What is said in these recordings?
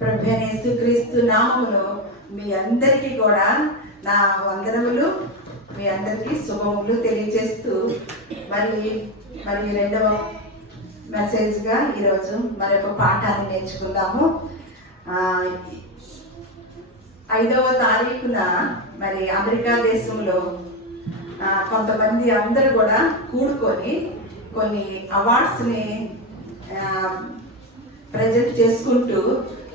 ప్రభువైన యేసుక్రీస్తు నామములో మీ అందరికీ కూడా నా వందనములు, మీ అందరికీ శుభములు తెలియజేస్తూ మరి రెండవ మెసేజ్గా ఈరోజు మరొక పాఠాన్ని నేర్చుకుందాము. 5వ తారీఖున మరి అమెరికా దేశంలో కొంతమంది అందరూ కూడా కూడుకొని కొన్ని అవార్డ్స్ని ప్రజెంట్ చేసుకుంటూ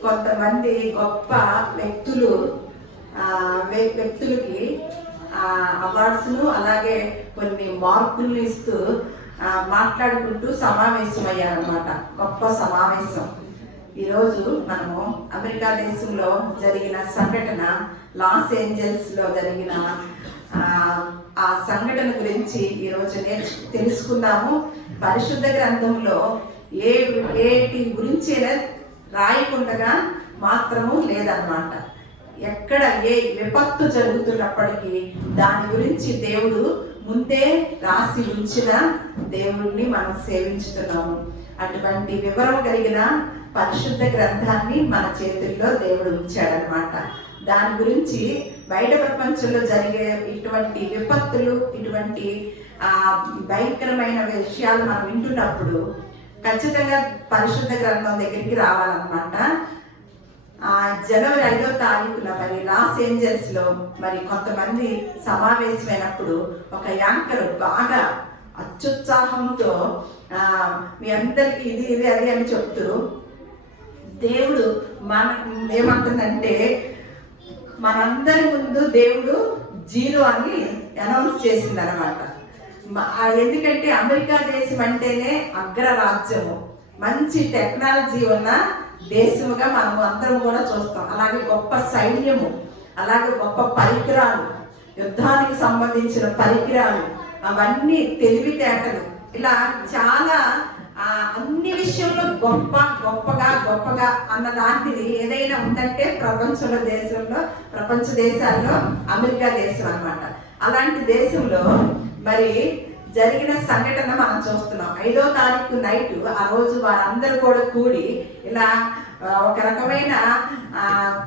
కొంతమంది గొప్ప వ్యక్తులకి అవార్డ్స్ను అలాగే కొన్ని మార్కులు ఇస్తూ మాట్లాడుకుంటూ సమావేశమయ్యారన్నమాట. గొప్ప సమావేశం. ఈరోజు మనము అమెరికా దేశంలో జరిగిన సంఘటన, లాస్ ఏంజల్స్లో జరిగిన ఆ సంఘటన గురించి ఈరోజు తెలుసుకుందాము. పరిశుద్ధ గ్రంథంలో ఏటి గురించి రాయకుండా మాత్రము లేదన్నమాట. ఎక్కడ ఏ విపత్తు జరుగుతున్నప్పటికీ దాని గురించి దేవుడు ముందే రాసి ఉంచిన దేవుడిని మనం సేవించుతున్నాము. అటువంటి వివరం కలిగిన పరిశుద్ధ గ్రంథాన్ని మన చేతుల్లో దేవుడు ఉంచాడనమాట. దాని గురించి బయట ప్రపంచంలో జరిగే ఇటువంటి విపత్తులు, ఇటువంటి భయంకరమైన విషయాలు మనం వింటున్నప్పుడు ఖచ్చితంగా పరిశుద్ధ గ్రంథం దగ్గరికి రావాలన్నమాట. జనవరి 5వ తారీఖున మరి లాస్ ఏంజల్స్లో మరి కొంతమంది సమావేశమైనప్పుడు ఒక యాంకర్ బాగా అత్యుత్సాహంతో మీ అందరికీ ఇది అది అని చెప్తూ దేవుడు ఏమంటుందంటే మనందరి ముందు దేవుడు 0 అని అనౌన్స్ చేసింది అనమాట. ఎందుకంటే అమెరికా దేశం అంటేనే అగ్రరాజ్యము, మంచి టెక్నాలజీ ఉన్న దేశముగా మనం అందరం కూడా చూస్తాం. అలాగే గొప్ప సైన్యము, అలాగే గొప్ప పరికరాలు, యుద్ధానికి సంబంధించిన పరికరాలు, అవన్నీ తెలివితేటలు, ఇలా చాలా అన్ని విషయంలో గొప్పగా అన్న దాంటిది ఏదైనా ఉందంటే ప్రపంచ దేశాల్లో అమెరికా దేశం అన్నమాట. అలాంటి దేశంలో మరి జరిగిన సంఘటన మనం చూస్తున్నాం. 5వ తారీఖు నైట్ ఆ రోజు వారందరూ కూడా కూడి ఇలా ఒక రకమైన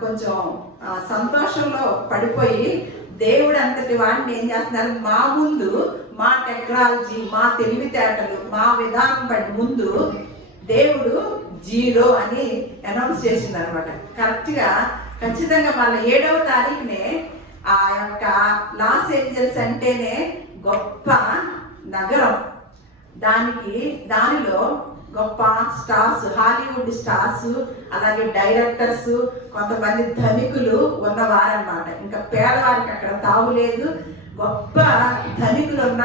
కొంచెం సంతోషంలో పడిపోయి దేవుడు అంతటి వాడిని ఏం చేస్తున్నారు, మా ముందు మా టెక్నాలజీ, మా తెలివితేటలు, మా విధానం బట్టి ముందు దేవుడు 0 అని అనౌన్స్ చేసింది అనమాట. ఖచ్చితంగా మళ్ళీ 7వ తారీఖునే ఆ యొక్క లాస్ ఏంజల్స్ అంటేనే గొప్ప నగరం. దానిలో గొప్ప స్టార్స్, హాలీవుడ్ స్టార్స్, అలాగే డైరెక్టర్స్, కొంతమంది ధనికులు ఉన్నవారన్నమాట. ఇంకా పేదవారికి అక్కడ తావులేదు. గొప్ప ధనికులు ఉన్న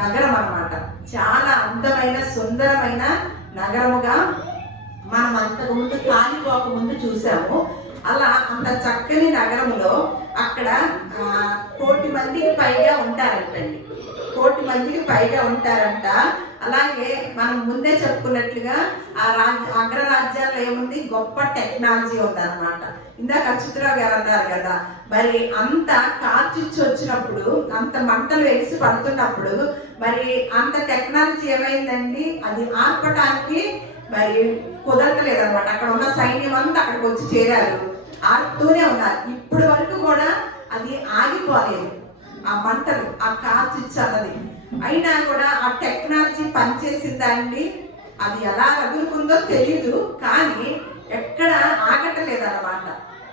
నగరం అన్నమాట. చాలా అందమైన సుందరమైన నగరముగా మనం అంతకుముందు కాలిపోకముందు చూసాము. అలా అంత చక్కని నగరంలో అక్కడ 1 కోటి మందికి పైగా ఉంటారంటండి. 1 కోటి మందికి పైగా ఉంటారంట. అలాగే మనం ముందే చెప్పుకున్నట్లుగా అగ్రరాజ్యాల్లో ఏముంది, గొప్ప టెక్నాలజీ ఉందన్నమాట. ఇందాక అచ్యుతరావు గారు అన్నారు కదా, మరి అంత కార్చిచ్చి వచ్చినప్పుడు, అంత మంటలు ఎగిసి పడుతున్నప్పుడు మరి అంత టెక్నాలజీ ఏమైందండి, అది ఆర్పటానికి మరి కుదరట్లేదన్నమాట. అక్కడ ఉన్న సైన్యం అంతా అక్కడికి వచ్చి చేరారు, ఆడుతూనే ఉన్నారు. ఇప్పుడు వరకు కూడా అది ఆగిపోలేదు, ఆ మంటలు, ఆ కార్చిచ్చు అన్నది. అయినా కూడా ఆ టెక్నాలజీ పనిచేసిందా అండి, అది ఎలా రగులుకుందో తెలీదు, కానీ ఎక్కడ ఆగట్లేదు అన్నమాట.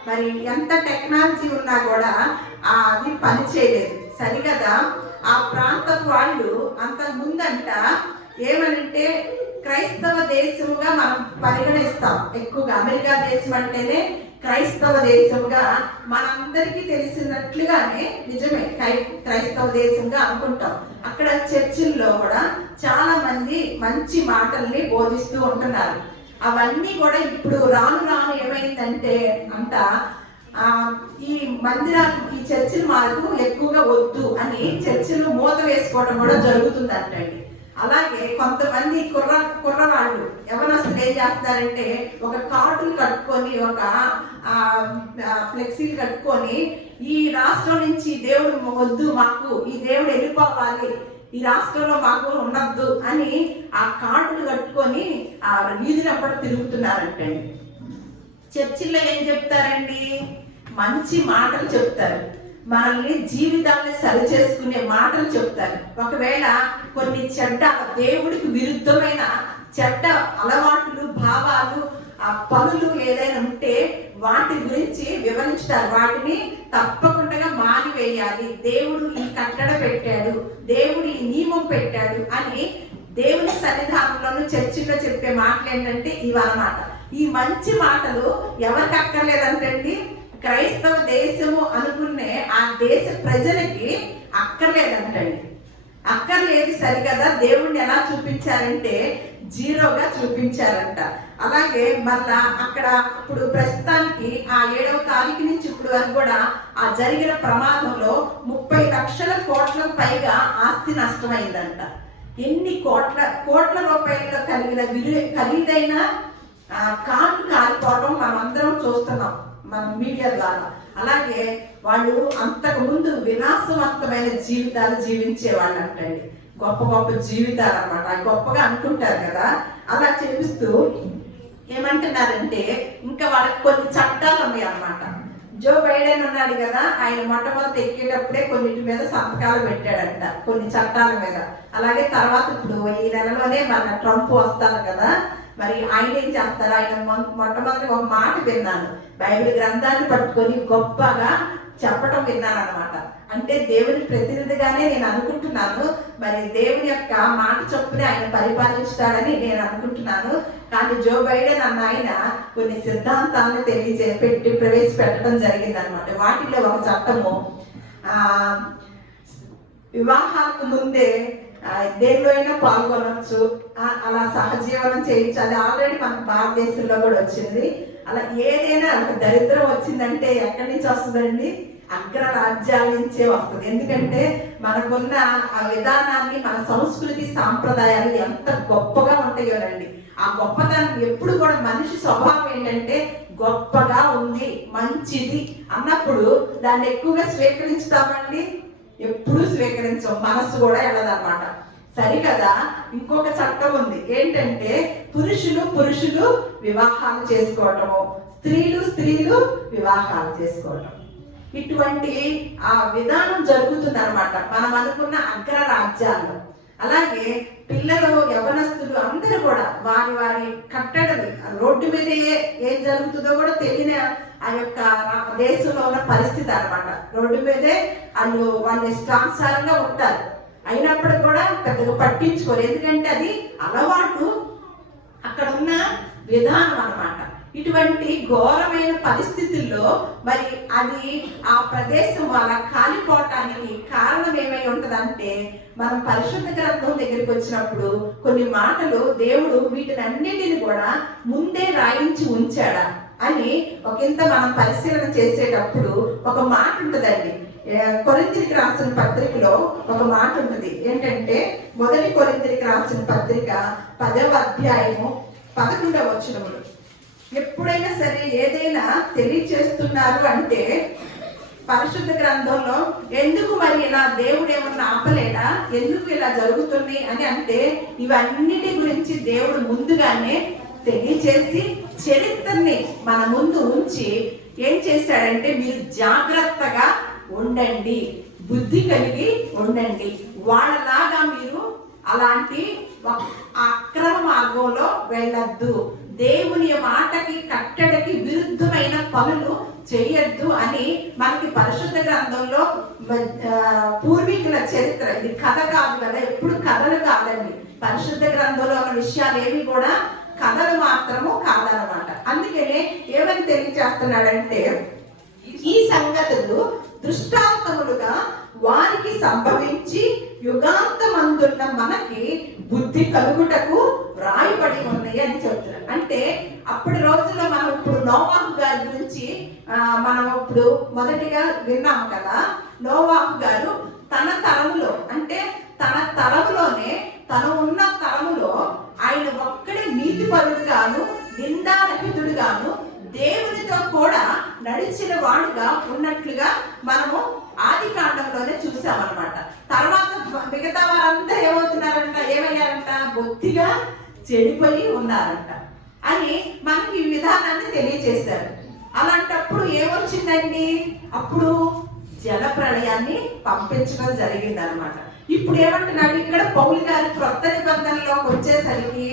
మరి ఎంత టెక్నాలజీ ఉన్నా కూడా అది పని చేయలేదు. సరిగదా ఆ ప్రాంతపు వాళ్ళు అంత ముందంట ఏమనంటే క్రైస్తవ దేశముగా మనం పరిగణిస్తాం. ఎక్కువగా అమెరికా దేశం అంటేనే క్రైస్తవ దేశంగా మనందరికీ తెలిసినట్లుగానే నిజమే క్రైస్తవ దేశంగా అనుకుంటాం. అక్కడ చర్చిల్లో కూడా చాలా మంది మంచి మాటల్ని బోధిస్తూ ఉంటున్నారు. అవన్నీ కూడా ఇప్పుడు రాను ఏమైందంటే అంత ఈ చర్చిలు మాకు ఎక్కువగా వద్దు అని చర్చిలు మూత వేసుకోవడం కూడా జరుగుతుందంటండి. అలాగే కొంతమంది కుర్రవాళ్ళు యవనస్తులు ఏం చేస్తారంటే ఒక కార్డులు కట్టుకొని, ఒక ఫ్లెక్సీలు కట్టుకొని, ఈ రాష్ట్రం నుంచి దేవుడు వద్దు, మాకు ఈ దేవుడు వెళ్ళిపోవాలి, ఈ రాష్ట్రంలో మాకు ఉండద్దు అని ఆ కార్డులు కట్టుకొని ఆ వీధినప్పుడు తిరుగుతున్నారంటండి. చర్చిల్లో ఏం చెప్తారండి? మంచి మాటలు చెప్తారు, మనల్ని జీవితాన్ని సరి చేసుకునే మాటలు చెప్తారు. ఒకవేళ కొన్ని చెడ్డ, దేవుడికి విరుద్ధమైన చెడ్డ అలవాట్లు, భావాలు, ఆ పనులు ఏదైనా ఉంటే వాటి గురించి వివరించుతారు. వాటిని తప్పకుండా మానివేయాలి, దేవుడు ఈ కట్టడ పెట్టాడు, దేవుడు ఈ నియమం పెట్టాడు అని దేవుని సన్నిధానంలోనూ చర్చిలో చెప్పే మాటలు ఏంటంటే ఇవన్నమాట. ఈ మంచి మాటలు ఎవరికి అక్కర్లేదంటండి? క్రైస్తవ దేశము అనుకునే ఆ దేశ ప్రజలకి అక్కర్లేదంటండి. అక్కర్లేదు సరికదా. దేవుణ్ణి ఎలా చూపించారంటే జీరోగా చూపించారంట. అలాగే మళ్ళా అక్కడ ఇప్పుడు ప్రస్తుతానికి ఆ 7వ తారీఖు నుంచి ఇప్పుడు వరకు కూడా ఆ జరిగిన ప్రమాదంలో 30 లక్షల కోట్లకు పైగా ఆస్తి నష్టమైందంట. ఎన్ని కోట్ల రూపాయలతో కలిగిన ఖరీదైన కార్లు కాలిపోవడం మనం అందరం చూస్తున్నాం మన మీడియా ద్వారా. అలాగే వాళ్ళు అంతకు ముందు విలాసవంతమైన జీవితాలు జీవించే వాళ్ళు అంటండి. గొప్ప గొప్ప జీవితాలు అన్నమాట. గొప్పగా అనుకుంటారు కదా. అలా చేపిస్తూ ఏమంటున్నారంటే ఇంకా వాళ్ళకి కొన్ని చట్టాలు ఉన్నాయి అన్నమాట. జో బైడెన్ ఉన్నాడు కదా, ఆయన మొట్టమొదటి ఎక్కేటప్పుడే కొన్నిటి మీద సంతకాలు పెట్టాడంట, కొన్ని చట్టాల మీద. అలాగే తర్వాత ఇప్పుడు ఈ నెలలోనే మన ట్రంప్ వస్తారు కదా, మరి ఆయన ఏం చేస్తారు? ఆయన మొట్టమొదటి ఒక మాట విన్నాను, బైబిల్ గ్రంథాన్ని పట్టుకొని గొప్పగా చెప్పటం విన్నాను అనమాట. అంటే దేవుని ప్రతినిధిగానే నేను అనుకుంటున్నాను. మరి దేవుని యొక్క మాట చొప్పున ఆయన పరిపాలించుతాడని నేను అనుకుంటున్నాను. కానీ జో బైడెన్ అన్న ఆయన కొన్ని సిద్ధాంతాలను ప్రవేశపెట్టడం జరిగింది అనమాట. వాటిలో ఒక చట్టము వివాహాలకు ముందే దేనిలో అయినా పాల్గొనవచ్చు, అలా సహజీవనం చేయొచ్చు. అది ఆల్రెడీ మనకు భారతదేశంలో కూడా వచ్చింది. అలా ఏదైనా దరిద్రం వచ్చిందంటే ఎక్కడి నుంచి వస్తుందండి? అగ్రరాజ్యాల నుంచే వస్తుంది. ఎందుకంటే మనకున్న ఆ విధానాన్ని, మన సంస్కృతి సాంప్రదాయాలు ఎంత గొప్పగా ఉంటాయోనండి. ఆ గొప్పతనం ఎప్పుడు కూడా మనిషి స్వభావం ఏంటంటే గొప్పగా ఉంది, మంచిది అన్నప్పుడు దాన్ని ఎక్కువగా స్వీకరించుతామండి. ఎప్పుడు స్వీకరించాం, మనస్సు కూడా వెళ్ళదన్నమాట. సరికదా. ఇంకొక చట్టం ఉంది ఏంటంటే పురుషులు వివాహాలు చేసుకోవటము, స్త్రీలు వివాహాలు చేసుకోవటం. ఇటువంటి ఆ విధానం జరుగుతుంది అనమాట మనం అనుకున్న అగ్రరాజ్యాల్లో. అలాగే పిల్లలు, యవనస్తులు అందరూ కూడా వారి కట్టడలు రోడ్డు మీద ఏం జరుగుతుందో కూడా తెలియని ఆ యొక్క దేశంలో ఉన్న పరిస్థితి అనమాట. రోడ్డు మీదే వాళ్ళు ఇష్టానుసారంగా ఉంటారు. అయినప్పుడు కూడా పెద్దగా పట్టించుకోరు, ఎందుకంటే అది అలవాటు, అక్కడ ఉన్న విధానం అన్నమాట. ఇటువంటి ఘోరమైన పరిస్థితుల్లో మరి అది ఆ ప్రదేశం అలా కాలిపోవటానికి కారణం ఏమై ఉంటదంటే మనం పరిశుద్ధ గ్రంథం దగ్గరికి వచ్చినప్పుడు కొన్ని మాటలు దేవుడు వీటినన్నిటిని కూడా ముందే రాయించి ఉంచాడా అని ఒకంత మనం పరిశీలన చేసేటప్పుడు ఒక మాట ఉంటుందండి. కొరింథీయులకు రాసిన పత్రికలో ఒక మాట ఉంటుంది ఏంటంటే, మొదటి కొరింథీయులకు రాసిన పత్రిక 10వ అధ్యాయము 11వ వచనములు. ఎప్పుడైనా సరే ఏదైనా తెలియచేస్తున్నారు అంటే పరిశుద్ధ గ్రంథంలో ఎందుకు మరి ఇలా దేవుడు ఏమన్నా ఆపలేడా, ఎందుకు ఇలా జరుగుతుంది అని అంటే ఇవన్నిటి గురించి దేవుడు ముందుగానే తెలియచేసి చరిత్రని మన ముందు ఉంచి ఏం చేశాడంటే మీరు జాగ్రత్తగా ఉండండి, బుద్ధి కలిగి ఉండండి, వాళ్ళలాగా మీరు అలాంటి అక్రమ మార్గంలో వెళ్ళద్దు, దేవుని మాటకి కట్టడకి విరుద్ధమైన పనులు చేయొద్దు అని మనకి పరిశుద్ధ గ్రంథంలో పూర్వీకుల చరిత్ర, ఇది కథ కాదు కదా, ఎప్పుడు కథలు కాదండి. పరిశుద్ధ గ్రంథంలో ఉన్న విషయాలు ఏవి కూడా కథలు మాత్రము కాదనమాట. అందుకనే ఏమని తెలియచేస్తున్నాడంటే ఈ సంగతులు దృష్టాంతములుగా వారికి సంభవించి యుగాంతమందున్న మనకి బుద్ధి కలుగుటకు రాయబడి ఉన్నాయి అని చెప్తున్నారు. అంటే అప్పటి రోజుల్లో మనం ఇప్పుడు నోవాహు గారి గురించి మనం ఇప్పుడు మొదటిగా విన్నాం కదా. నోవాహు గారు తన తరములో, అంటే తన తరములోనే, తను ఉన్న తరములో ఆయన ఒక్కడే నీతిపరుడుగాను నిందారహితుడుగాను దేవునితో కూడా నడిచిన వాడుగా ఉన్నట్లుగా మనము ఆది కాండంలోనే చూసామన్నమాట. తర్వాత మిగతా వారంతా ఏమయ్యారంట, బొత్తిగా చెడిపోయి ఉన్నారంట. అని మనకి ఈ విధానాన్ని తెలియజేశారు. అలాంటప్పుడు ఏమొచ్చిందండి? అప్పుడు జల ప్రళయాన్ని పంపించడం జరిగింది అనమాట. ఇప్పుడు ఏమంటున్నాడు ఇక్కడ పౌలు గారి క్రొత్త నిబంధనలోకి వచ్చేసరికి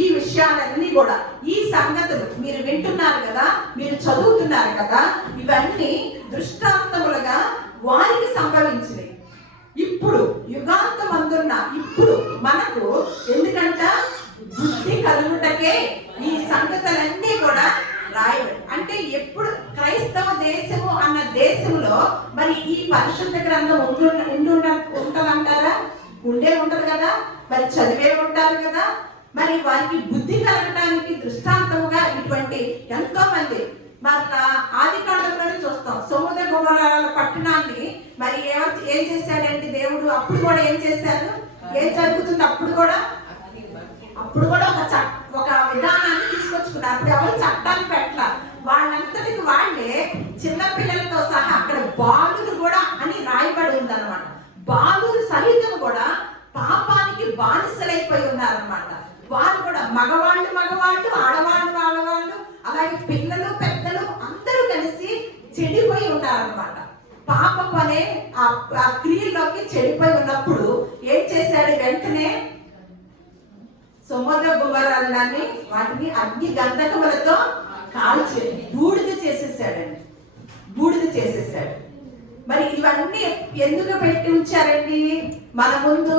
ఈ విషయాలన్నీ కూడా, ఈ సంగతులు మీరు వింటున్నారు కదా, మీరు చదువుతున్నారు కదా, ఇవన్నీ దృష్టాంతములుగా వారికి సంభవించినాయి. ఇప్పుడు యుగాంతమందున్న ఇప్పుడు మనకు ఎందుకంట బుద్ధి కలుగుటకే ఈ సంగతులన్నీ కూడా రాయబడి. అంటే ఎప్పుడు క్రైస్తవ దేశము అన్న దేశంలో మరి ఈ పరిశుద్ధ గ్రంథం ఉంటుందంటారా? ఉంటది కదా, మరి చదివే ఉంటారు కదా. మరి వారికి బుద్ధి కలగటానికి దృష్టాంతముగా ఇటువంటి ఎంతో మంది మన ఆది కాలంలోనే చూస్తాం. సొముద్ర గొమొర్రా పట్టణాన్ని మరి ఏం చేశాడంటే దేవుడు, అప్పుడు కూడా ఏం చేశారు? ఏం జరుగుతుంది? అప్పుడు కూడా ఒక విధానాన్ని తీసుకొచ్చుకున్నారు. అప్పుడు ఎవరు చట్టాన్ని పెట్టాల, వాళ్ళంతటికి వాళ్ళే చిన్న పిల్లలతో సహా అక్కడ బాలురు కూడా అని రాయబడి ఉందన్నమాట. బాలురు సహితం కూడా పాపానికి బానిసలైపోయి ఉన్నారన్నమాట. వారు కూడా మగవాళ్ళు ఆడవాళ్ళు అలాగే పిల్లలు పెద్దలు అందరూ కలిసి చెడిపోయి ఉంటారన్నమాట. పాపం అనే ఆ క్రియల్లోకి చెడిపోయి ఉన్నప్పుడు ఏం చేశాడు? వెంటనే సొముద్ర గొమొర్రాలని వాటిని అగ్ని గంధకములతో కాల్చి బూడిద చేసేసాడు. మరి ఇవన్నీ ఎందుకు పెట్టి ఉంచారండి? మన ముందు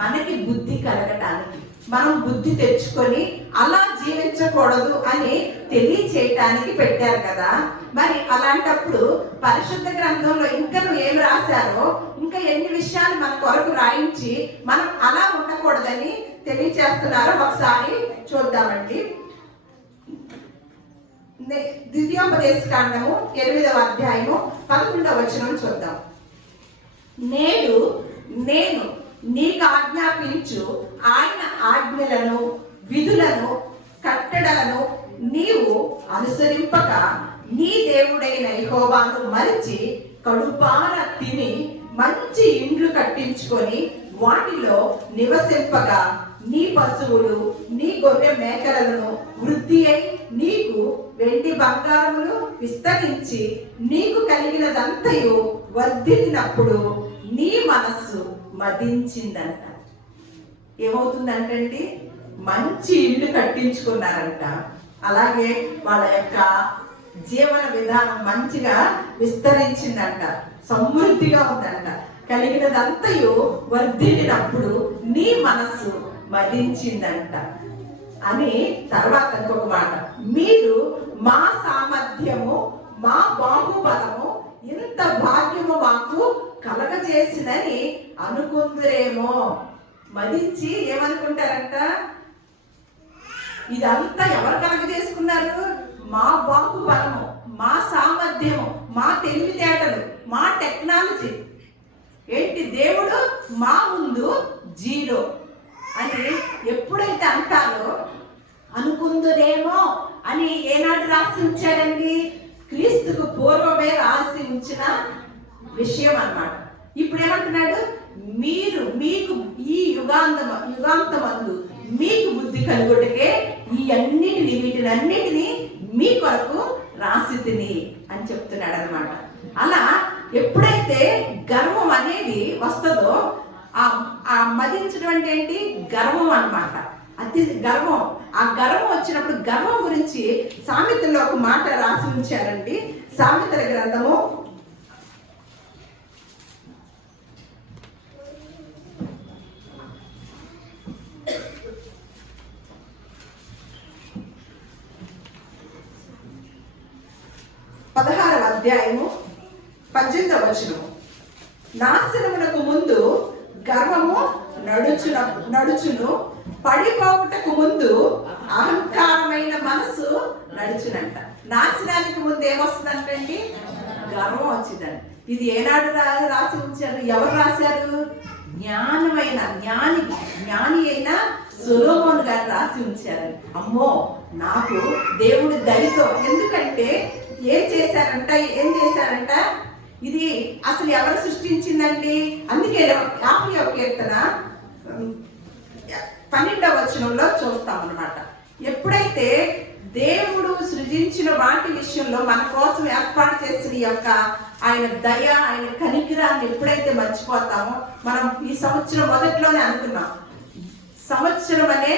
మనకి బుద్ధి కలగటానికి, మనం బుద్ధి తెచ్చుకొని అలా జీవించకూడదు అని తెలియచేయటానికి పెట్టారు కదా. మరి అలాంటప్పుడు పరిశుద్ధ గ్రంథంలో ఇంకా ఏం రాశారో, ఇంకా ఎన్ని విషయాలు మన కొరకు రాయించి మనం అలా ఉండకూడదని తెలియచేస్తున్నారో ఒకసారి చూద్దామండి. ద్వితీయోపదేశకాండము 8వ అధ్యాయము 11వ వచనం చూద్దాం. నేను నీకు ఆజ్ఞాపించు ఆయన ఆజ్ఞలను విధులను కట్టడలను నీవు అనుసరింపక నీ దేవుడైన యెహోవాను మరిచి కడుపార తిని మంచి ఇండ్లు కట్టించుకొని వాటిలో నివసింపగా నీ పశువులు నీ గొర్రె మేకలను వృద్ధి అయి నీకు వెండి బంగారములు విస్తరించి నీకు కలిగినదంతయు వర్ధిల్లినప్పుడు నీ మనస్సు మదించిందంట. ఏమవుతుందంటే మంచి ఇల్లు కట్టించుకున్నారంట. అలాగే వాళ్ళ యొక్క జీవన విధానం మంచిగా విస్తరించిందంట, సమృద్ధిగా ఉందంట. కలిగినదంతయు వర్ధిల్లినప్పుడు నీ మనస్సు మదించిందంట అని. తర్వాత ఇంకొక మాట, మీరు మా సామర్థ్యము మా బాహుబలము ఇంత భాగ్యము మాకు కలగజేసినని అనుకుందురేమో. మదించి ఏమనుకుంటారంట? ఇదంతా ఎవరు కలగజేసుకున్నారు? మా బాహుబలము, మా సామర్థ్యము, మా తెలివితేటలు, మా టెక్నాలజీ. ఏంటి? దేవుడు మా ముందు జీరో అని ఎప్పుడైతే అంటారో అనుకుందురేమో అని ఏనాడు రాసి ఉంచాడండి? క్రీస్తుకు పూర్వమే రాసి ఉంచిన విషయం అన్నమాట. ఇప్పుడు ఏమంటున్నాడు? మీకు ఈ యుగాంతమందు మీకు బుద్ధి కలుగుటకే వీటినన్నిటినీ మీ కొరకు రాసి తిని అని చెప్తున్నాడు అనమాట. అలా ఎప్పుడైతే గర్వం అనేది వస్తుందో, ఆ మదించడం అంటే ఏంటి? గర్వం అన్నమాట. అతి గర్వం. ఆ గర్వం వచ్చినప్పుడు గర్వం గురించి సామెతల్లో ఒక మాట రాసి ఉంచారండి. సామెతల గ్రంథము 16వ అధ్యాయము 18వ వచనము. నాశనమునకు ముందు గర్వము నడుచును, పడిపోవుటకు ముందు అహంకారమైన మనసు నడుచునంట. నాశనానికి ముందు ఏమొస్తుందంటే గర్వం వచ్చిందండి. ఇది ఏనాడు రాసి ఉంచారు? ఎవరు రాశారు? జ్ఞాని అయిన సొలొమోను గారు రాసి ఉంచారు. అమ్మో, నాకు దేవుడి దయతో. ఎందుకంటే ఏం చేశారంట? ఇది అసలు ఎవరు సృష్టించిందండి? అందుకే 50వ కీర్తన 12వ వచనంలో చూస్తాం అన్నమాట. ఎప్పుడైతే దేవుడు సృజించిన వాటి విషయంలో మన కోసం ఏర్పాటు చేసిన ఈ యొక్క ఆయన దయ, ఆయన కనికరాన్ని ఎప్పుడైతే మర్చిపోతామో, మనం ఈ సంవత్సరం మొదట్లోనే అనుకున్నాం, సంవత్సరం అనే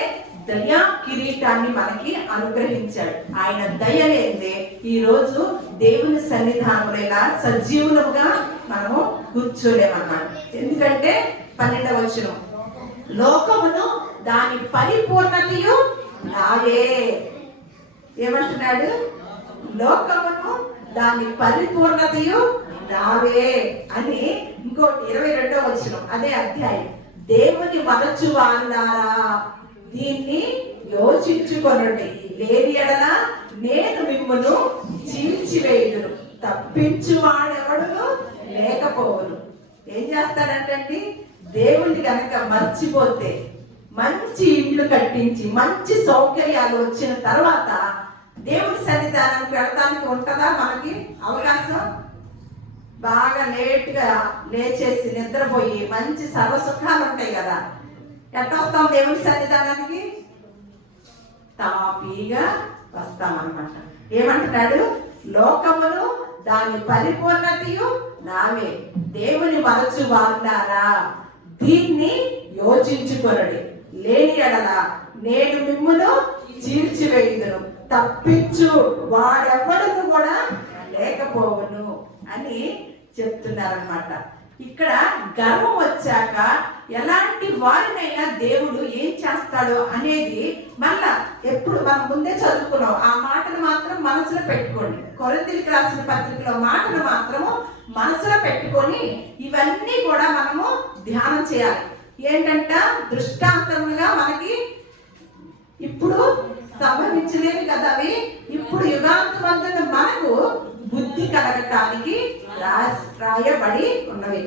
దయా కిరీటాన్ని మనకి అనుగ్రహించాడు. ఆయన దయ లేదే ఈ రోజు దేవుని సన్నిధానంలో సజీవులుగా మనము కూర్చోలేమన్నాడు. ఎందుకంటే 12వ వచనం, లోకమును దాని పరిపూర్ణతయు నావే. ఏమంటున్నాడు? లోకమును దాని పరిపూర్ణతయు నావే అని. ఇంకోటి 22వ వచనం అదే అధ్యాయం, దేవుని మనసు వారులారా దీన్ని యోచించుకొనండి, లేని ఎడల నేను మిమ్మును చీల్చివేయుదును, తప్పించువాడెవడును లేకపోవును. ఏం చేస్తాడంటండి? దేవుణ్ణి కనుక మర్చిపోతే, మంచి ఇండ్లు కట్టించి మంచి సౌకర్యాలు వచ్చిన తర్వాత దేవుని సన్నిధానానికి వెళ్ళడానికి ఉంటుందా మనకి అవకాశం? బాగా లేట్గా లేచేసి నిద్రపోయి మంచి సర్వసుఖాలు ఉంటాయి కదా, ఎట్లా వస్తాం దేవుని సన్నిధానానికి? తాపీగా వస్తామన్నమాట. ఏమంటున్నాడు? లోకమును దాని పరిపూర్ణతయు నావే, దేవుని మనసు వారులారా దీన్ని యోచించుకొనుడి, లేని ఎడల నేను మిమ్మును చీల్చివేయుదును, తప్పించు వాడెవ్వడను కూడా లేకపోవును అని చెప్తున్నారనమాట. ఇక్కడ గర్వం వచ్చాక ఎలాంటి వారినైనా దేవుడు ఏం చేస్తాడో అనేది మళ్ళా ఎప్పుడు మనం ముందే చదువుకున్నాం. ఆ మాటను మాత్రం మనసులో పెట్టుకోండి. కొరింథీయులకు రాసిన పత్రికలో మాటను మాత్రము మనసులో పెట్టుకొని ఇవన్నీ కూడా మనము ధ్యానం చేయాలి. ఏంటంట? దృష్టాంతముగా మనకి ఇప్పుడు సంభవించలేవి కదా అవి, ఇప్పుడు యుగాంతమందున మనకు బుద్ధి కలగటానికి రాయబడి ఉన్నవి.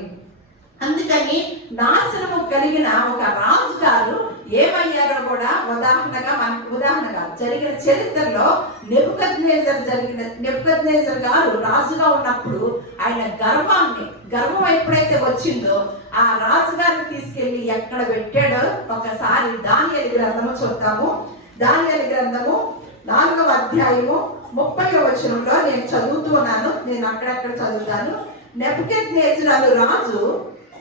అందుకని నాశనము కలిగిన ఒక రాజు గారు ఏమయ్యారో కూడా ఉదాహరణగా జరిగిన చరిత్రలో నెబుకద్నెజర్ గారు రాజుగా ఉన్నప్పుడు ఆయన గర్వం ఎప్పుడైతే వచ్చిందో ఆ రాజుగారిని తీసుకెళ్లి ఎక్కడ పెట్టాడో ఒకసారి దానియేలు గ్రంథము చూద్దాము. దానియేలు గ్రంథము 4వ అధ్యాయము 30వ వచనంలో నేను చదువుతున్నాను, నేను అక్కడక్కడ చదువుతాను. నెబుకద్నెజరు రాజు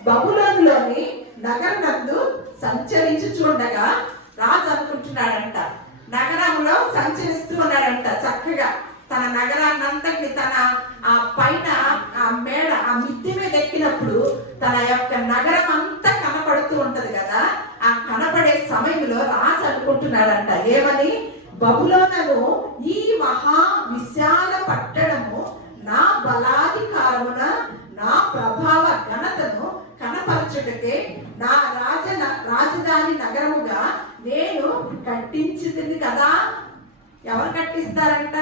బబులోనులోని నగరనందు సంచరించుచుండగా రాజు అనుకుంటున్నాడంట, నగరంలో సంచరిస్తూ ఉన్నాడంట, చక్కగా తన నగరాన్నంతటి తన ఆ పైన ఆ మేడ ఆ మిద్దె మీద ఎక్కినప్పుడు తన యొక్క నగరం అంతా కనపడుతూ ఉంటది కదా. ఆ కనపడే సమయంలో రాజు అనుకుంటున్నాడంట, ఏమని? బబులోనను ఈ మహా విశాల పట్టణము నా బలాధికారమున నా ప్రభావ ఘనతను కనపరచుటకే నా రాజధాని నగరముగా నేను కట్టించింది కదా. ఎవరు కట్టిస్తారంట?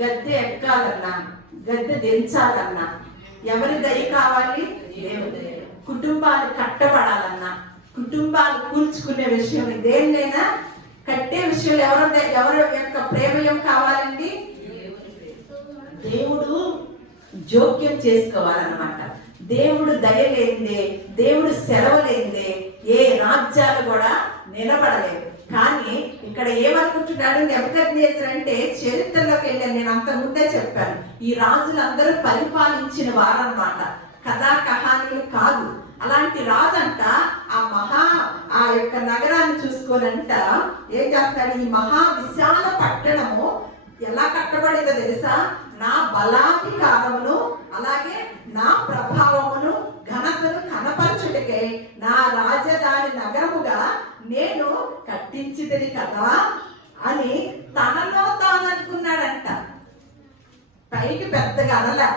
గద్దె ఎక్కాలన్నా, గద్దె దించాలన్నా ఎవరి దయ కావాలి? దేవుడి దయ. కుటుంబాలు కట్టబడాలన్నా, కుటుంబాలు కూల్చుకునే విషయం దేన్నైనా కట్టే విషయంలో ఎవరి యొక్క ప్రేమయం కావాలండి? దేవుడు జోక్యం చేసుకోవాలన్నమాట. దేవుడు దయ లేనిదే, దేవుడు సెలవు లేనిదే ఏ రాజ్యాలు కూడా నిలబడలేదు. కానీ ఇక్కడ ఏమనుకుంటున్నాడు నెబుకద్నెజరు అంటే, చరిత్రలోకి వెళ్ళాను, నేను అంత ముందే చెప్పాను, ఈ రాజులందరూ పరిపాలించిన వారన్నమాట, కథా కహానీలు కాదు. అలాంటి రాజంట ఆ యొక్క నగరాన్ని చూసుకోనంట ఏం చేస్తాడు? ఈ మహా విశాల పట్టణము ఎలా కట్టబడిందో తెలుసా? నా బలాధికారమును అలాగే నా ప్రభావమును ఘనతను కనపరచుటకే నా రాజధాని నగరముగా నేను కట్టించితిని కదా అని తనలో తాను అనుకున్నాడంట. పైకి పెద్దగా అనలా.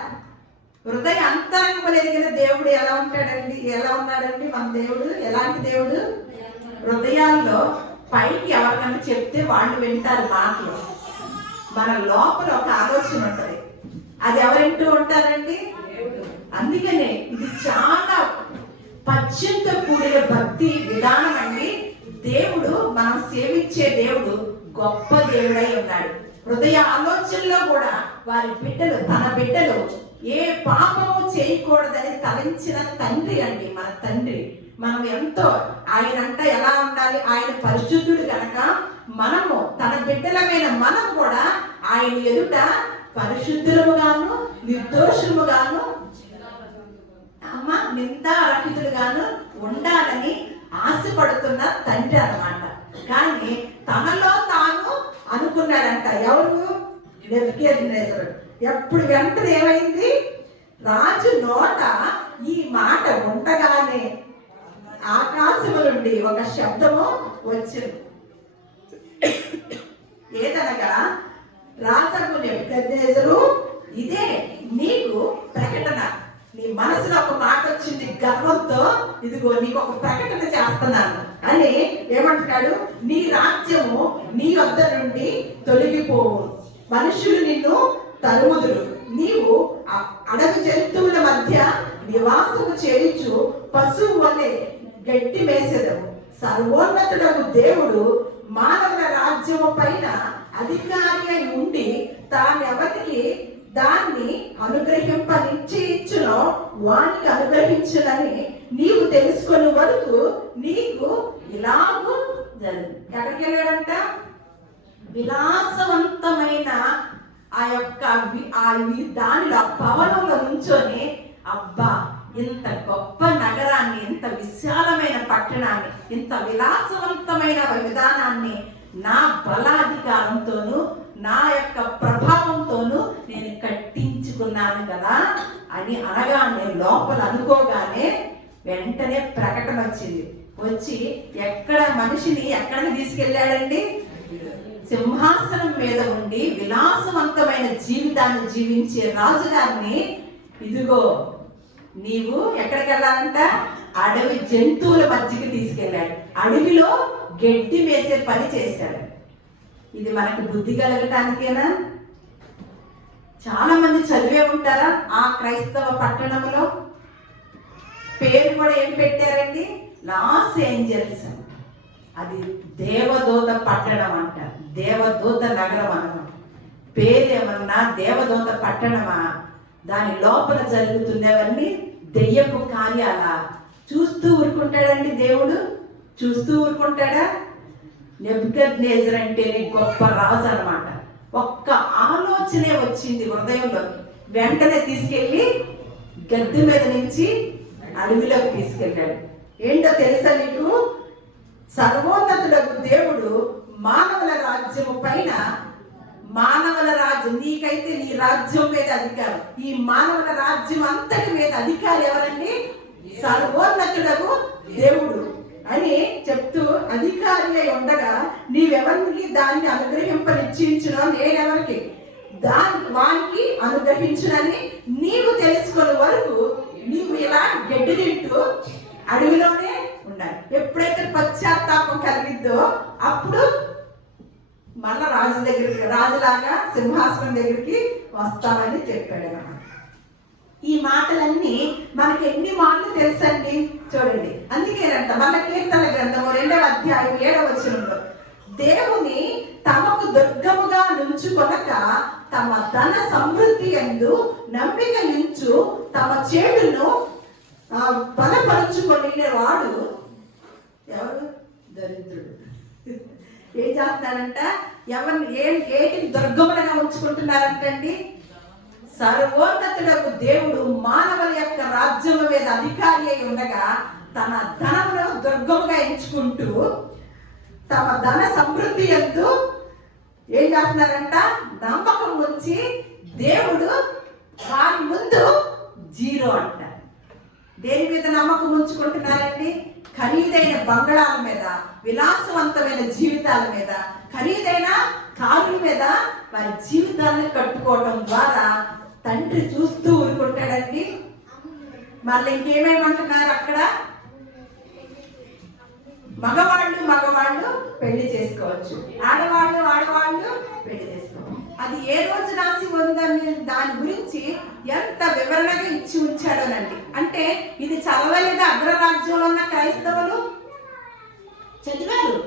హృదయ అంతరంగం ఎదిగిన దేవుడు ఎలా ఉన్నాడండి? మన దేవుడు ఎలాంటి దేవుడు? హృదయాల్లో పైకి ఎవరికైనా చెప్తే వాళ్ళు వింటారు మాటలు, మన లోపల ఒక ఆలోచన ఉంటది, అది ఎవరింటూ ఉంటారండి? అందుకనే ఇది చాలా పశ్చంతో కూడిన భక్తి విధానం అండి. దేవుడు మనం సేవించే దేవుడు గొప్ప దేవుడై ఉన్నాడు. హృదయ ఆలోచనలో కూడా తన బిడ్డలు ఏ పాపము చేయకూడదని తలంచిన తండ్రి అండి మన తండ్రి. మనం ఎంతో ఆయనంట ఎలా ఉండాలి? ఆయన పరిశుద్ధుడు కనుక మనము తన బిడ్డలమైన మనం కూడా ఆయన ఎదుట పరిశుద్ధులుగాను నిర్దోషులుగాను నిందారహితులుగాను ఉండాలని ఆశపడుతున్న తండ్రి అన్నమాట. కానీ తనలో తాను అనుకున్నాడంట. ఎవరు? నెబుకద్నెజరు. ఎప్పుడు వెంటనే ఏమైంది? రాజు నోట ఈ మాట ఉండగానే ఆకాశము నుండి ఒక శబ్దము వచ్చింది. ఏదనగా, రాజు నెబుకద్నెజరు, ఇదే నీకు ప్రకటన. నీ మనసులో ఒక మాట వచ్చింది గర్వంతో, ఇదిగో నీకు ఒక ప్రకటన చేస్తున్నాను అని ఏమంటున్నాడు? నీ రాజ్యము నీ వద్ద నుండి తొలగిపోవు, మనుషులు నిన్ను తరుముదురు, నీవు అడవి జంతువుల మధ్య నివాసము చేయుచు పశువు వలె గట్టి మేసెదవు. సర్వోన్నతుడకు దేవుడు మానవుల రాజ్యము పైన అధికారి అయి ఉండి తానెవరికి దాన్ని అనుగ్రహింప నిశ్చయించునో వానికి అనుగ్రహించునని నీవు తెలుసుకునే వరకు నీకు ఇలాగూ జరిగింది. ఎక్కడికి వెళ్ళాడంట? విలాసవంతమైన ఆ యొక్క దానిలో భవనంలో నుంచొని, అబ్బా ఇంత గొప్ప నగరాన్ని, ఇంత విశాలమైన పట్టణాన్ని, ఇంత విలాసవంతమైన విధానాన్ని నా బలాధికారంతోనూ నా యొక్క ప్రభావంతోనూ నేను కట్టించుకున్నాను కదా అని అనగానే, లోపల అనుకోగానే వెంటనే ప్రకటన వచ్చింది. వచ్చి ఎక్కడ మనిషిని ఎక్కడికి తీసుకెళ్ళాడండి? సింహాసనం మీద ఉండి విలాసవంతమైన జీవితాన్ని జీవించే రాజుగారిని, ఇదిగో నీవు ఎక్కడికి వెళ్ళాలంట? అడవి జంతువుల మధ్యకి తీసుకెళ్ళాడు. అడవిలో గడ్డి వేసే పని చేశాడు. ఇది మనకు బుద్ధి కలగటానికేనా? చాలా మంది చదివే ఉంటారా ఆ క్రైస్తవ పట్టణంలో. పేరు కూడా ఏం పెట్టారండి? Los Angeles. అది దేవదూత పట్టణం అంటారు, దేవదూత నగరం అన్నమాట. పేరేమన్నా దేవదూత పట్టణమా? దాని లోపల జరుగుతున్నవన్నీ దెయ్యపు కార్యాలా? చూస్తూ ఊరుకుంటాడండి దేవుడు? చూస్తూ ఊరుకుంటాడా? నెబుకద్నెజరు అంటేనే గొప్ప రాజు అన్నమాట. ఒక్క ఆలోచనే వచ్చింది హృదయంలోకి, వెంటనే తీసుకెళ్ళి గద్దె మీద నుంచి అడవిలోకి తీసుకెళ్ళాడు. ఏంటో తెలుసా నీకు? సర్వోన్నతుడకు దేవుడు మానవుల రాజ్యము పైన, మానవుల రాజ్యం, నీకైతే నీ రాజ్యం మీద అధికారం, ఈ మానవుల రాజ్యం అంతటి మీద అధికారి ఎవరండి? సర్వోన్నతుడకు దేవుడు అని చెప్తూ, అధికారి అయి ఉండగా నీవెవరికి దాన్ని అనుగ్రహింప నిశ్చయించునో నేనెవరికి వానికి అనుగ్రహించునని నీవు తెలుసుకునే వరకు నీవు ఇలా గడ్డి తింటూ అడవిలోనే ఉండాలి. ఎప్పుడైతే పశ్చాత్తాపం కలిగిద్దో అప్పుడు మళ్ళా రాజు దగ్గరికి, రాజులాగా సింహాసనం దగ్గరికి వస్తామని చెప్పాడు. ఈ మాటలన్నీ మనకి ఎన్ని మాటలు తెలుసండి? చూడండి, అందుకేనంట మళ్ళా కీర్తన గ్రంథము 2వ అధ్యాయం 7వ వచనంలో, దేవుని తమకు దుర్గముగా నుంచుకొనక తమ ధన సమృద్ధి యందు నమ్మిక ఉంచు తమ చేతులను బలపరుచుకొని వాడు ఎవరు? దరిద్రుడు. ఏం చేస్తున్నాడంట? ఎవరిని ఏటిని దుర్గములుగా ఉంచుకుంటున్నారంటండి? సర్వోన్నతుడకు దేవుడు మానవుల యొక్క రాజ్యము మీద అధికారి అయి ఉండగా తన ధనమును దుర్గముగా ఎంచుకుంటూ తమ ధన సమృద్ధి యందు ఏం చేస్తున్నారంట? నమ్మకం ఉంచి దేవుడు వారి ముందు జీరో అంట. దేని మీద నమ్మకం ఉంచుకుంటున్నారండి? ఖరీదైన బంగళాల మీద, విలాసవంతమైన జీవితాల మీద, ఖరీదైన కారుల మీద వారి జీవితాన్ని కట్టుకోవడం ద్వారా తండ్రి చూస్తూ ఊరుకుంటాడండి. మళ్ళీ ఇంకేమేమంటున్నారు అక్కడ? మగవాళ్ళు పెళ్లి చేసుకోవచ్చు, ఆడవాళ్ళు పెళ్లి చేసుకోవచ్చు. అది ఏ రోజు రాసి ఉందని దాని గురించి ఎంత వివరణగా ఇచ్చి ఉంచాడోనండి. అంటే ఇది చదవలేదా అగ్రరాజ్యంలో ఉన్న క్రైస్తవులు? చదివారు.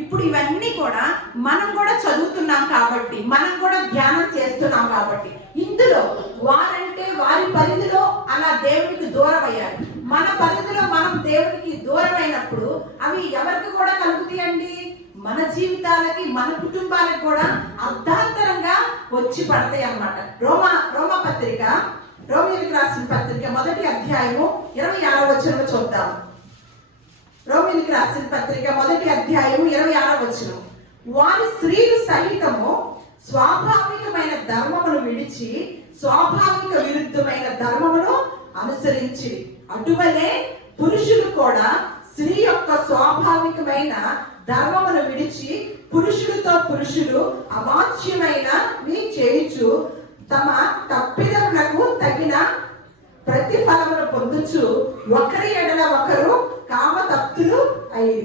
ఇప్పుడు ఇవన్నీ కూడా మనం కూడా చదువుతున్నాం కాబట్టి, మనం కూడా ధ్యానం చేస్తున్నాం కాబట్టి, ఇందులో వారంటే వారి పరిధిలో అలా దేవునికి దూరం అయ్యారు. మన పరిధిలో మనం దేవునికి దూరం అయినప్పుడు అవి ఎవరికి కూడా కలుగుతాయండి? మన జీవితాలకి మన కుటుంబాలకు కూడా అర్థాంతరంగా వచ్చి పడతాయి అన్నమాట. రోమీయులకు రాసిన పత్రిక 1వ అధ్యాయము 26వ వచనంలో చూద్దాం. రోమీయులకు రాసిన పత్రిక 1వ అధ్యాయము 26వ వచనం. వారి స్త్రీలు సహితము స్వాభావికమైన ధర్మమును విడిచి స్వాభావిక విరుద్ధమైన ధర్మమును అనుసరించి, అటువలే పురుషులు కూడా స్త్రీ యొక్క స్వాభావికమైన ధర్మమును విడిచి పురుషులతో పురుషులు అవాచ్యమైనవి చేయుచు తమ తప్పిదములకు తగిన ప్రతిఫలమును పొందుచు ఒకరి ఎడల ఒకరు కామతప్తులు అయ్యి,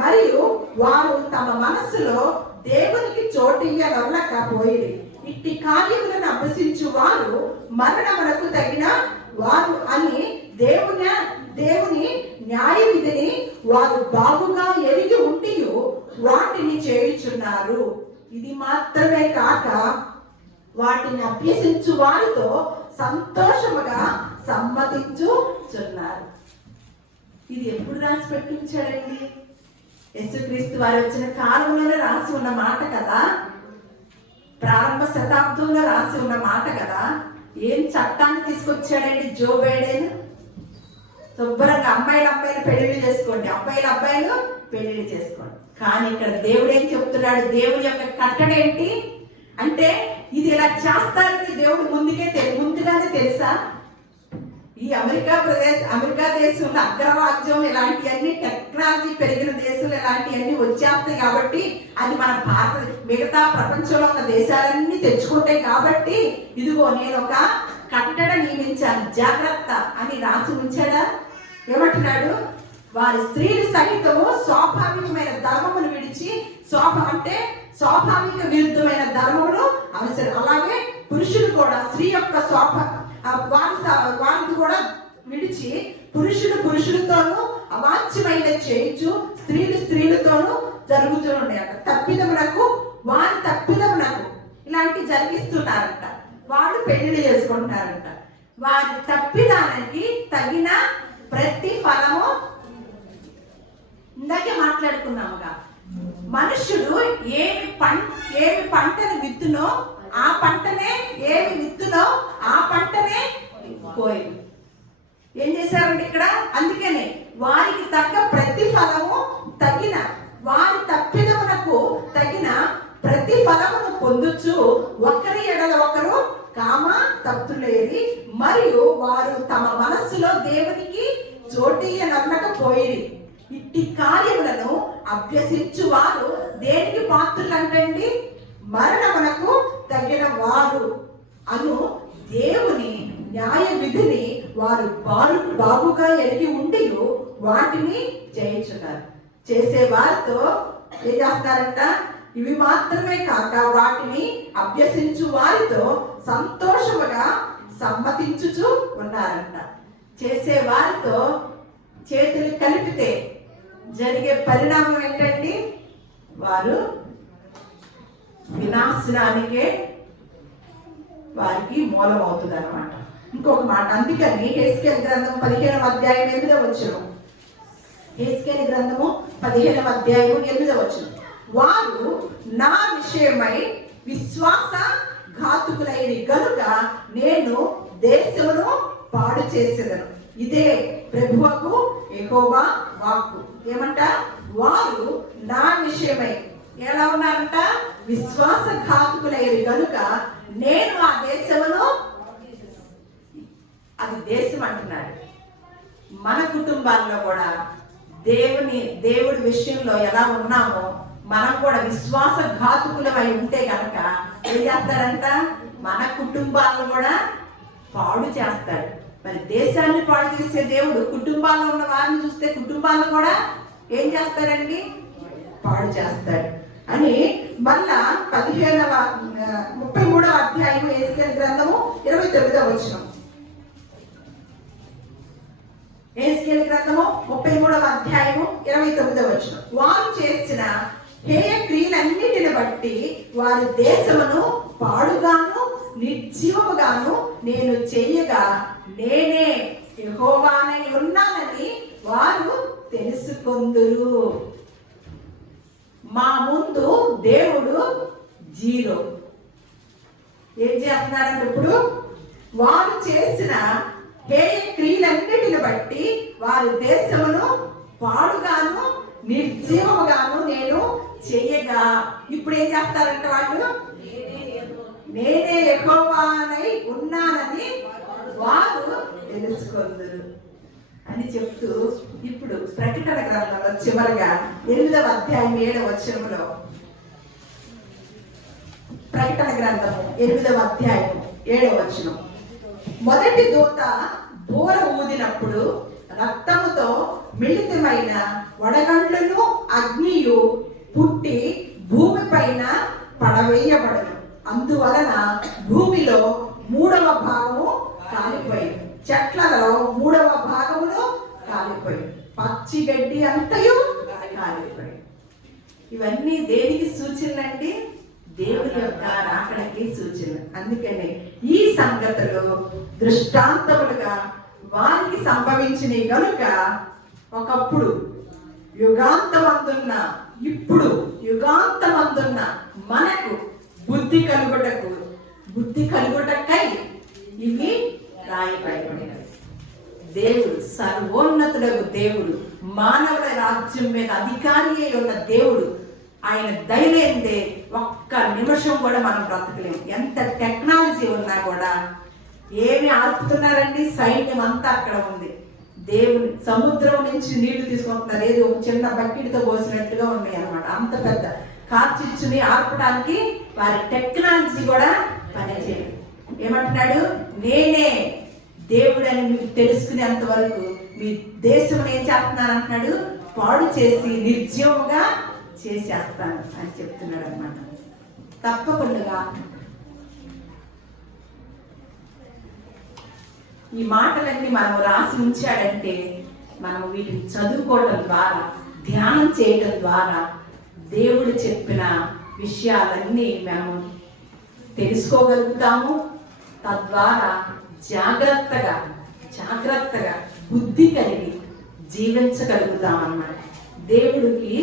మరియు వారు తమ మనస్సులో దేవునికి చోటియ్యనొల్లకపోయిరి. ఇట్టి కార్యములను అభ్యసించు వారు మరణమునకు తగిన వారు అని దేవుని న్యాయ విధిని వారు బాగుగా ఎరిగి ఉండి వాటిని చేయుచున్నారు. ఇది మాత్రమే కాక వాటిని అభ్యసించు వారితో సంతోషముగా సమ్మతించుచున్నారు. ఇది ఎప్పుడు రాసి పెట్టించాడండి? యేసుక్రీస్తు వారు వచ్చిన కాలంలోనే రాసి ఉన్న మాట కదా, ప్రారంభ శతాబ్దంలో రాసి ఉన్న మాట కదా. ఏం చట్టాన్ని తీసుకొచ్చాడండి జో బైడెన్? శుభ్రంగా అమ్మాయిలు పెళ్లిళ్ళు చేసుకోండి, అబ్బాయిలు పెళ్లిళ్ళు చేసుకోండి. కానీ ఇక్కడ దేవుడు ఏం చెప్తున్నాడు? దేవుడి యొక్క కట్టడేంటి అంటే ఇది ఇలా చేస్తారని దేవుడు ముందుగానే తెలుసా? ఈ అమెరికా దేశంలో అగ్రరాజ్యం ఇలాంటివన్నీ టెక్నాలజీ పెరిగిన దేశంలో ఇలాంటివన్నీ వచ్చేస్తాయి కాబట్టి అది మన మిగతా ప్రపంచంలో ఉన్న దేశాలన్నీ తెచ్చుకుంటాయి కాబట్టి ఇదిగో నేను ఒక కట్టడ నియమించాను జాగ్రత్త అని రాసి ఉంచాడా? ఏమంటున్నాడు? వారి స్త్రీలు సహితము స్వాభావికమైన ధర్మమును విడిచి స్వాభావిక విరుద్ధమైన ధర్మమును అవసరం. అలాగే పురుషులు కూడా స్త్రీ యొక్క వారిని కూడా విడిచి పురుషులతోనూ అవాచ్యమైన చేయించు స్త్రీలతోనూ జరుగుతూ ఉండేట. వారి తప్పిదమునకు ఇలాంటి జరిగిస్తున్నారంట. వాళ్ళు పెళ్లిళ్ళు చేసుకుంటున్నారంట. వారి తప్పిదానికి తగిన ప్రతిఫలము ఇందాకే మాట్లాడుకున్నాముగా. మనుషుడు ఏమి పంటను విత్తునో ఆ పంటనే కోయు. ఏం చేశారండి ఇక్కడ? అందుకనే వారికి తగ్గ ప్రతిఫలము వారి తప్పిదమునకు తగిన ప్రతిఫలమును పొందుచు ఒకరి ఎడల ఒకరు కామ తప్తులేరి, మరియు వారు తమ మనస్సులో దేవునికి చోటియ్యనొల్లకపోయిరి. ఇట్టి కార్యములను అభ్యసించు వారు దేనికి పాత్రులు అంటండి? మరణమునకు తగిన వారు అను దేవుని న్యాయ విధిని వారు బాగుగా ఎరిగి ఉండి వాటిని చేయించున్నారు. చేసే వారితో ఏం చేస్తారంట? ఇవి మాత్రమే కాక వాటిని అభ్యసించు వారితో సంతోషముగా సమ్మతించుచు ఉన్నారంట. చేసే వారితో చేతులు కలిపితే జరిగే పరిణామం ఏంటండి? వారు వినాశనానికే వారికి మూలం అవుతుంది అన్నమాట. ఇంకొక మాట, అందుకని హెస్కేలు గ్రంథం 15వ అధ్యాయం 8వ వచనం. హెస్కేలు గ్రంథము 15వ అధ్యాయం 8వ వచనం. వారు నా విషయమై విశ్వాసఘాతుకులైరి గనుక నేను దేశమును పాడు చేసేదను. ఇదే ప్రభువుకు యెహోవా వాక్కు. ఏమంట? వారు నా విషయమై ఎలా ఉన్నారంట? విశ్వాసఘాతుకులైరి గనుక నేను ఆ దేశమును, అది దేశం అంటున్నాడు. మన కుటుంబాల్లో కూడా దేవుడి విషయంలో ఎలా ఉన్నామో మనం కూడా విశ్వాసఘాతుకులమై ఉంటే కనుక ఏం చేస్తారంట? మన కుటుంబాలను కూడా పాడు చేస్తాడు. మరి దేశాన్ని పాడు చేసే దేవుడు కుటుంబాల్లో ఉన్న వారిని చూస్తే కుటుంబాలను కూడా ఏం చేస్తారండి? పాడు చేస్తాడు అని మళ్ళా 33వ అధ్యాయం హెస్కేలు గ్రంథము 29వ వచనం. హెస్కేలు గ్రంథము 33వ అధ్యాయము 29వ వచనం. వారు చేసిన హేయ క్రియలన్నిటిని బట్టి వారి దేశమును పాడుగాను నిర్జీవముగాను నేను చేయగా నేనే యెహోవానై ఉన్నానని వారు తెలుసుకొందురు. మా ముందు దేవుడు జీరో. ఏం చేస్తున్నారంటే ఇప్పుడు వారు చేసిన హేయ క్రియలన్నిటిని బట్టి వారి దేశమును పాడుగాను నిర్జీవముగాను నేను చెయ్యగా ఇప్పుడు ఏం చేస్తారంటే వాళ్ళు నేనే యెహోవానై ఉన్నానని వారు తెలుసుకొందురు అని చెప్తూ ఇప్పుడు ప్రకటన గ్రంథంలో చివరిగా 8వ అధ్యాయం 7వ వచనంలో, ప్రకటన గ్రంథము 8వ అధ్యాయం 7వ వచనం, మొదటి దూత బూర ఊదినప్పుడు రక్తముతో మిళితమైన వడగండ్లను అగ్నియు పుట్టి భూమి పైన పడవేయబడను. అందువలన భూమిలో 3వ భాగము కాలిపోయింది, చెట్లలో 3వ భాగమును కాలిపోయింది, పచ్చి గడ్డి అంతయు కాలిపోయింది. ఇవన్నీ దేనికి సూచనలండి? దేవుని యొక్క రాకడకి సూచన. అందుకనే ఈ సంగతులు దృష్టాంతములుగా వారికి సంభవించినవి కనుక ఒకప్పుడు యుగాంతమందున్న ఇప్పుడు యుగాంతమందున్న మనకు బుద్ధి కలుగుటకై ఇవి రాయబడినవి. దేవుడు సర్వోన్నతులకు దేవుడు, మానవుల రాజ్యం మీద అధికారి అయి ఉన్న దేవుడు. ఆయన దయలేందే ఒక్క నిమిషం కూడా మనం బ్రతకలేము. ఎంత టెక్నాలజీ ఉన్నా కూడా ఏమి ఆర్పుతున్నారండి? సైన్యం అంతా అక్కడ ఉంది. దేవుని సముద్రం నుంచి నీళ్లు తీసుకుంటున్నారు, ఏదో ఒక చిన్న బకెట్తో పోసినట్టుగా ఉన్నాయి అన్నమాట. అంత పెద్ద కార్చిచ్చుని ఆర్పడానికి వారి టెక్నాలజీ కూడా పనిచేయదు. ఏమంటున్నాడు? నేనే దేవుడని మీకు తెలుసుకునేంత వరకు మీ దేశం ఏం చేస్తున్నాను అంటున్నాడు? పాడు చేసి నిర్జీవంగా చేసేస్తాను అని చెప్తున్నాడు అన్నమాట. తప్పకుండా ఈ మాటలన్నీ మనం రాసి ఉంచాడంటే మనం వీటిని చదువుకోవడం ద్వారా, ధ్యానం చేయడం ద్వారా దేవుడు చెప్పిన విషయాలన్నీ మనం తెలుసుకోగలుగుతాము. తద్వారా జాగ్రత్తగా బుద్ధి కలిగి జీవించగలుగుతాం అన్నమాట. దేవుడికి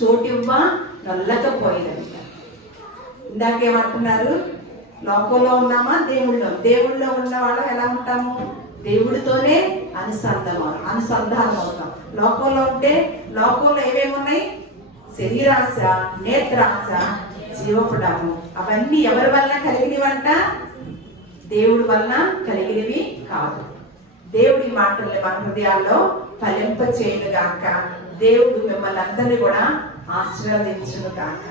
చోటివ్వ నల్లకపోయేదంట. ఇందాకేమంటున్నారు? లోకంలో ఉన్నామా దేవుళ్ళో ఉన్న వాళ్ళం ఎలా ఉంటాము? దేవుడితోనే అనుసంధానం అవుతాం. లోకంలో ఉంటే లోకంలో ఏమేమి ఉన్నాయి? శరీరాశ, నేత్రాశ, జీవపుడము. అవన్నీ ఎవరి వల్ల కలిగినవంట? దేవుడి వల్ల కలిగినవి కాదు. దేవుడి మాటల్ని మన హృదయాల్లో ఫలింప చేయను గాక. దేవుడు మిమ్మల్ని అందరినీ కూడా ఆశీర్వదించును గాక.